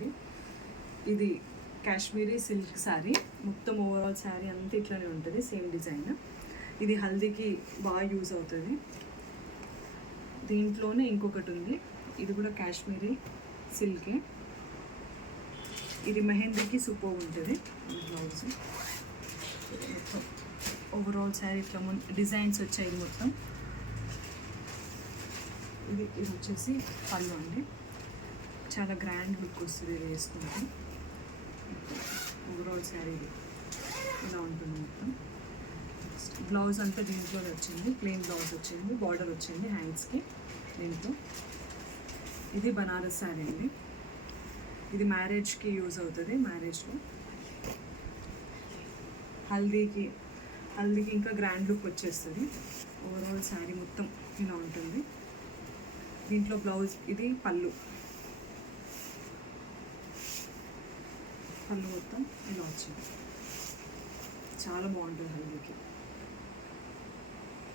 అండి. ఇది కాశ్మీరీ సిల్క్ శారీ, మొత్తం ఓవరాల్ శారీ అంతా ఇట్లానే ఉంటుంది, సేమ్ డిజైన్. ఇది హల్దీకి బాగా యూజ్ అవుతుంది. దీంట్లోనే ఇంకొకటి ఉంది, ఇది కూడా కాశ్మీరీ సిల్కే. ఇది మెహందీకి సూపర్ ఉంటుంది. బ్లౌజ్ మొత్తం ఓవరాల్ శారీ ఇట్లా డిజైన్స్ వచ్చాయి మొత్తం. ఇది వచ్చేసి పళ్ళు అండి, చాలా గ్రాండ్ లుక్ వస్తుంది ఇది వేసుకుంటే. ఓవరాల్ శారీ ఇలా ఉంటుంది మొత్తం. బ్లౌజ్ అంతా దీంట్లోనే వచ్చింది, ప్లెయిన్ బ్లౌజ్ వచ్చింది, బార్డర్ వచ్చింది హ్యాండ్స్కి దీంట్లో. ఇది బనారస్ శారీ అండి, ఇది మ్యారేజ్కి యూజ్ అవుతుంది. మ్యారేజ్లో హల్దీకి ఇంకా గ్రాండ్ లుక్ వచ్చేస్తుంది. ఓవరాల్ శారీ మొత్తం ఇలా ఉంటుంది. దీంట్లో బ్లౌజ్, ఇది పళ్ళు మొత్తం ఇలా వచ్చింది. చాలా బాగుంటుంది హల్దీకి.